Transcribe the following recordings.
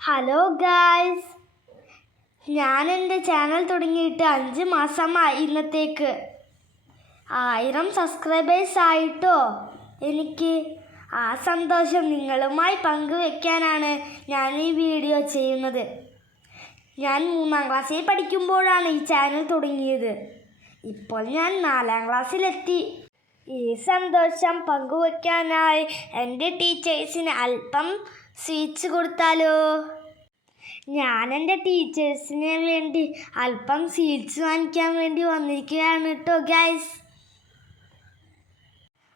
Hello guys ഞാൻ എന്റെ channel തുടങ്ങിയിട്ട് അഞ്ച് മാസമായി ഇന്നത്തേക്ക്. ആയിരം സബ്സ്ക്രൈബേഴ്സ് ആയിട്ടോ? എനിക്ക് ആ സന്തോഷം നിങ്ങളുമായി പങ്കുവെക്കാനാണ് ഞാൻ ഈ വീഡിയോ ചെയ്യുന്നത്. ഞാൻ മൂന്നാം ക്ലാസ്സിൽ പഠിക്കുമ്പോഴാണ് ഈ ചാനൽ തുടങ്ങിയത്. ഇപ്പോൾ ഞാൻ നാലാം ക്ലാസ്സിലെത്തി ഈ സന്തോഷം പങ്കുവെക്കാനായി എന്റെ ടീച്ചേഴ്സിന് അല്പം സ്വീറ്റ്സ് കൊടുത്താലോ? ഞാൻ എന്റെ ടീച്ചേഴ്സിന് വേണ്ടി അല്പം സ്വീറ്റ്സ് വാങ്ങിക്കാൻ വേണ്ടി വന്നിരിക്കുകയാണ് കേട്ടോ ഗൈസ്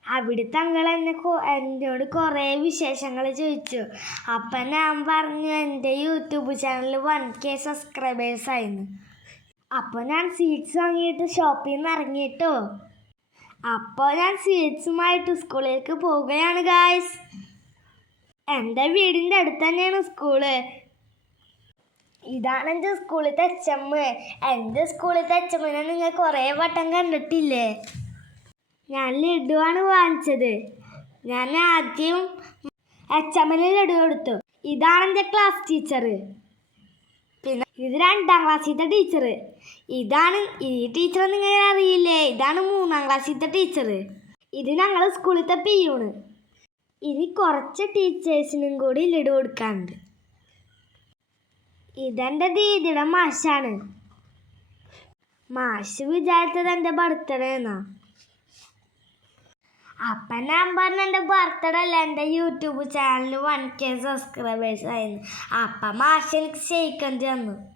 അവിടുത്തെ അങ്ങൾ എന്നെ എന്നോട് കുറേ വിശേഷങ്ങൾ ചോദിച്ചു. അപ്പം ഞാൻ പറഞ്ഞു എന്റെ YouTube channel one K subscribers ആയിരുന്നു അപ്പോൾ ഞാൻ സ്വീറ്റ്സ് വാങ്ങിയിട്ട് ഷോപ്പിൽ നിന്ന് ഇറങ്ങിയിട്ടോ അപ്പോൾ ഞാൻ സ്വീറ്റ്സുമായിട്ട് സ്കൂളിലേക്ക് പോവുകയാണ് ഗായ്സ് എന്റെ വീടിന്റെ അടുത്ത് തന്നെയാണ് സ്കൂൾ. ഇതാണ് എന്റെ സ്കൂളിലത്തെ എം എന്റെ സ്കൂളിലത്തെ എച്ച് നിങ്ങൾ കുറേ വട്ടം കണ്ടിട്ടില്ലേ? ഞാൻ ലഡുവാണ് വാങ്ങിച്ചത്. ഞാൻ ആദ്യം എച്ച് എമ്മിന് ലഡു കൊടുത്തു. ഇതാണ് എന്റെ ക്ലാസ് ടീച്ചർ പിന്നെ ഇത് രണ്ടാം ക്ലാസ്സിലത്തെ ടീച്ചർ ഇതാണ് ഈ ടീച്ചർ നിങ്ങൾ അറിയില്ലേ ഇതാണ് മൂന്നാം ക്ലാസ്സിലത്തെ ടീച്ചർ ഇത് ഞങ്ങളുടെ സ്കൂളിലത്തെ പിയൂണ് ഇനി കുറച്ച് ടീച്ചേഴ്സിനും കൂടി ലഡു കൊടുക്കാനുണ്ട്. ഇതെന്റെ ദീദിയുടെ മാഷാണ്. മാഷ് വിചാരിച്ചത് എന്റെ ബർത്ത്ഡേ എന്നാ അപ്പം ഞാൻ പറഞ്ഞ എന്റെ ബർത്ത്ഡേ അല്ല എന്റെ YouTube channel one K subscribers ആയിരുന്നു. അപ്പം മാഷ് എനിക്ക് ഷെയ്ക്കൻ തന്നു.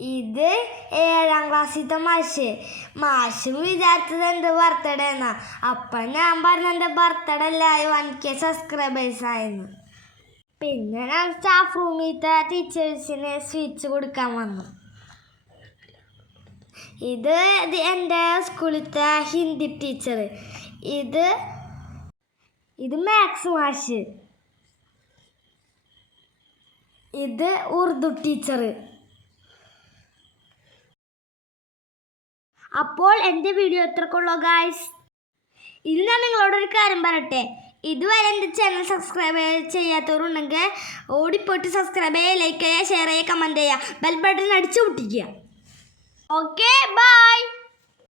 ഇത് ഏഴാം ക്ലാസ്സിലത്തെ മാഷ്. മാഷ് വിചാരിച്ചത് എന്റെ ബർത്ത്ഡേ എന്നാ അപ്പം ഞാൻ പറഞ്ഞ എന്റെ ബർത്ത്ഡേ അല്ല വൺ കെ സബ്സ്ക്രൈബേഴ്സ് ആയിരുന്നു പിന്നെ ഞാൻ സ്റ്റാഫ് റൂമിലത്തെ ടീച്ചേഴ്സിന് സ്വിച്ച് കൊടുക്കാൻ വന്നു. ഇത് എന്റെ സ്കൂളിലത്തെ ഹിന്ദി ടീച്ചർ ഇത് ഇത് മാത്സ് മാഷ്. ഇത് ഉറുദു ടീച്ചർ അപ്പോൾ എന്റെ വീഡിയോ എത്രക്കുള്ളൂ ഗായ്സ് ഇനി ഞാൻ നിങ്ങളോടൊരു കാര്യം പറയട്ടെ. ഇതുവരെ എന്റെ ചാനൽ സബ്സ്ക്രൈബ് ചെയ്യാത്തവരുണ്ടെങ്കിൽ ഓടിപ്പോയിട്ട് സബ്സ്ക്രൈബ് ചെയ്യുക ലൈക്ക് ചെയ്യുക ഷെയർ ചെയ്യുക കമന്റ് ചെയ്യുക ബെൽ ബട്ടൺ അടിച്ചു പൊട്ടിക്കുക ഓക്കെ ബൈ